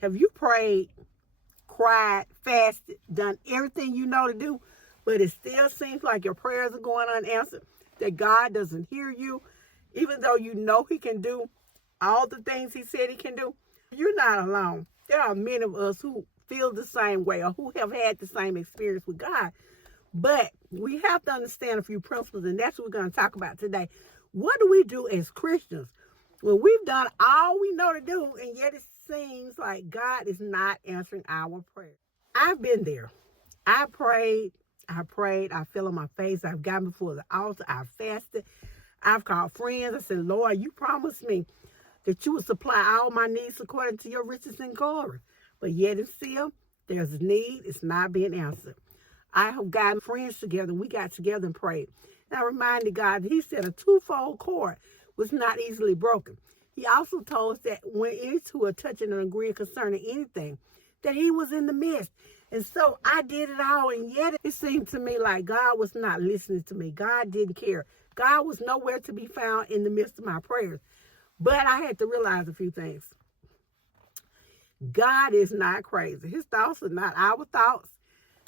Have you prayed, cried, fasted, done everything you know to do, but it still seems like your prayers are going unanswered, that God doesn't hear you, even though you know he can do all the things he said he can do? You're not alone. There are many of us who feel the same way or who have had the same experience with God. But we have to understand a few principles, and that's what we're going to talk about today. What do we do as Christians when we've done all we know to do, and yet it seems like God is not answering our prayer? I've been there. I prayed, I fell on my face, I've gotten before the altar, I've fasted, I've called friends. I said, Lord, you promised me that you would supply all my needs according to your riches and glory. But yet and still, there's a need, it's not being answered. I have gotten friends together, and we got together and prayed. And I reminded God that he said a twofold cord was not easily broken. He also told us that when any two are touching and agreeing concerning anything, that he was in the midst. And so I did it all, and yet it seemed to me like God was not listening to me. God didn't care. God was nowhere to be found in the midst of my prayers. But I had to realize a few things. God is not crazy. His thoughts are not our thoughts.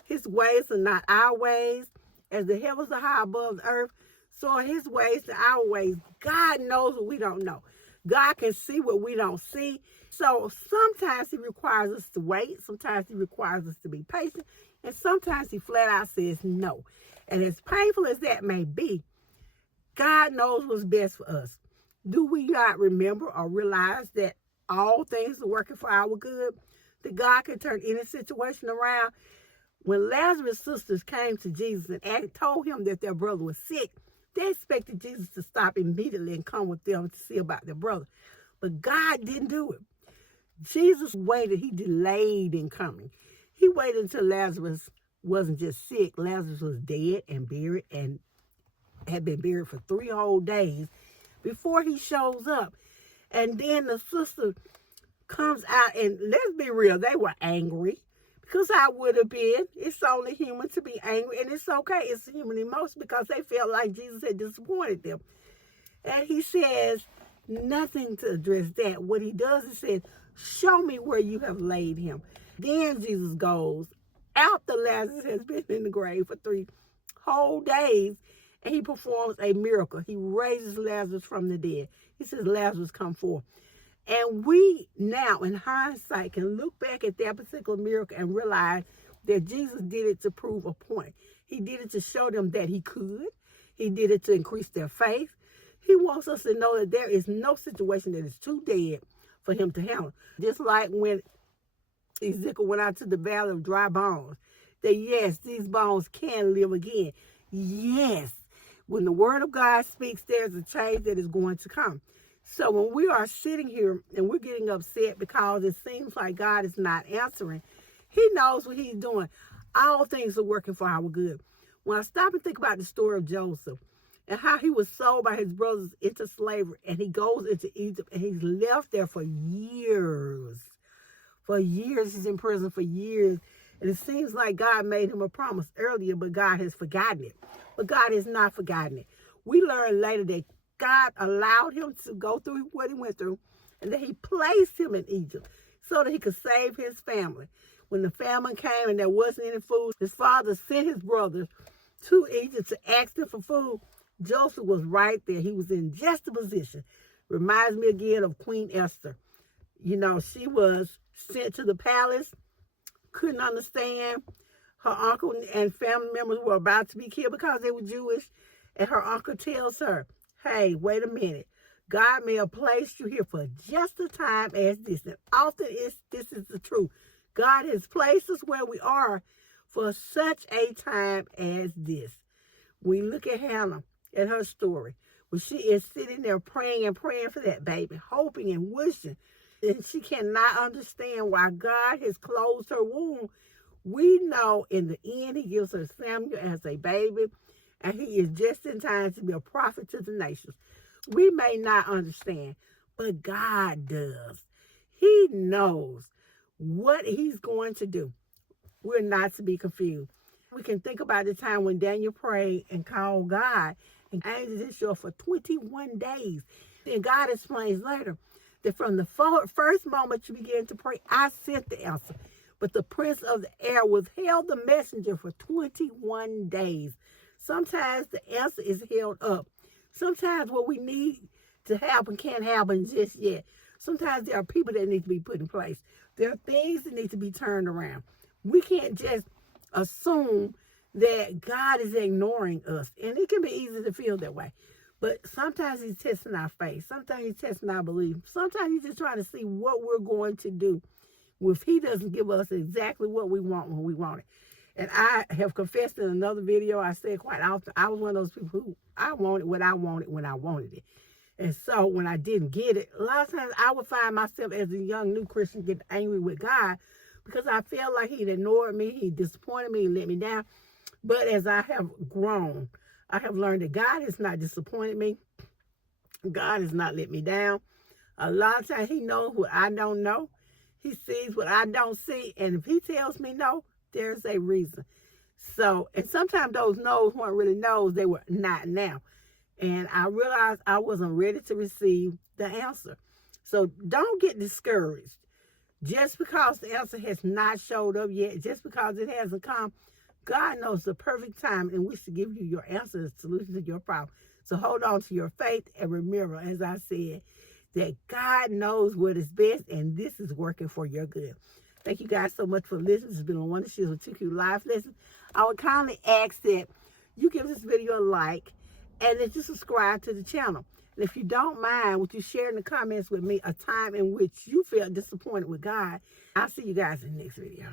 His ways are not our ways. As the heavens are high above the earth, so are his ways to our ways. God knows what we don't know. God can see what we don't see. So sometimes he requires us to wait. Sometimes he requires us to be patient. And sometimes he flat out says no. And as painful as that may be, God knows what's best for us. Do we not remember or realize that all things are working for our good? That God can turn any situation around? When Lazarus' sisters came to Jesus and told him that their brother was sick, they expected Jesus to stop immediately and come with them to see about their brother. But God didn't do it. Jesus waited. He delayed in coming. He waited until Lazarus wasn't just sick. Lazarus was dead and buried and had been buried for 3 whole days before he shows up. And then the sister comes out, and let's be real, they were angry. Because I would have been. It's only human to be angry, and it's okay. It's human emotion because they felt like Jesus had disappointed them. And he says nothing to address that. What he does is says, show me where you have laid him. Then Jesus goes after Lazarus has been in the grave for 3 whole days, and he performs a miracle. He raises Lazarus from the dead. He says, Lazarus, come forth. And we now, in hindsight, can look back at that particular miracle and realize that Jesus did it to prove a point. He did it to show them that he could. He did it to increase their faith. He wants us to know that there is no situation that is too dead for him to handle. Just like when Ezekiel went out to the valley of dry bones, that yes, these bones can live again. Yes, when the word of God speaks, there's a change that is going to come. So when we are sitting here and we're getting upset because it seems like God is not answering, he knows what he's doing. All things are working for our good. When I stop and think about the story of Joseph and how he was sold by his brothers into slavery, and he goes into Egypt and he's left there for years. For years, he's in prison for years. And it seems like God made him a promise earlier, but God has forgotten it. But God has not forgotten it. We learn later that God allowed him to go through what he went through, and that he placed him in Egypt so that he could save his family. When the famine came and there wasn't any food, his father sent his brothers to Egypt to ask them for food. Joseph was right there. He was in just the position. Reminds me again of Queen Esther. You know, she was sent to the palace, couldn't understand. Her uncle and family members were about to be killed because they were Jewish, and her uncle tells her, hey, wait a minute. God may have placed you here for just a time as this. And often this is the truth. God has placed us where we are for such a time as this. We look at Hannah and her story, where she is sitting there praying and praying for that baby, hoping and wishing. And she cannot understand why God has closed her womb. We know in the end he gives her Samuel as a baby, and he is just in time to be a prophet to the nations. We may not understand, but God does. He knows what he's going to do. We're not to be confused. We can think about the time when Daniel prayed and called God, and angels did show up for 21 days. Then God explains later that from the first moment you began to pray, I sent the answer. But the prince of the air withheld the messenger for 21 days. Sometimes the answer is held up. Sometimes what we need to happen can't happen just yet. Sometimes there are people that need to be put in place. There are things that need to be turned around. We can't just assume that God is ignoring us. And it can be easy to feel that way. But sometimes he's testing our faith. Sometimes he's testing our belief. Sometimes he's just trying to see what we're going to do if he doesn't give us exactly what we want when we want it. And I have confessed in another video, I said quite often, I was one of those people who I wanted what I wanted when I wanted it. And so when I didn't get it, a lot of times I would find myself as a young new Christian getting angry with God because I felt like he'd ignored me, he disappointed me, and let me down. But as I have grown, I have learned that God has not disappointed me. God has not let me down. A lot of times he knows what I don't know. He sees what I don't see. And if he tells me no, there's a reason. So, and sometimes those no's weren't really no's, they were not now. And I realized I wasn't ready to receive the answer. So don't get discouraged. Just because the answer has not showed up yet, just because it hasn't come, God knows the perfect time in which to give you your answer, the solution to your problem. So hold on to your faith and remember, as I said, that God knows what is best and this is working for your good. Thank you guys so much for listening. This has been a Wonder Shields with 2Q Life Lesson. I would kindly ask that you give this video a like and that you subscribe to the channel. And if you don't mind, would you share in the comments with me a time in which you felt disappointed with God? I'll see you guys in the next video.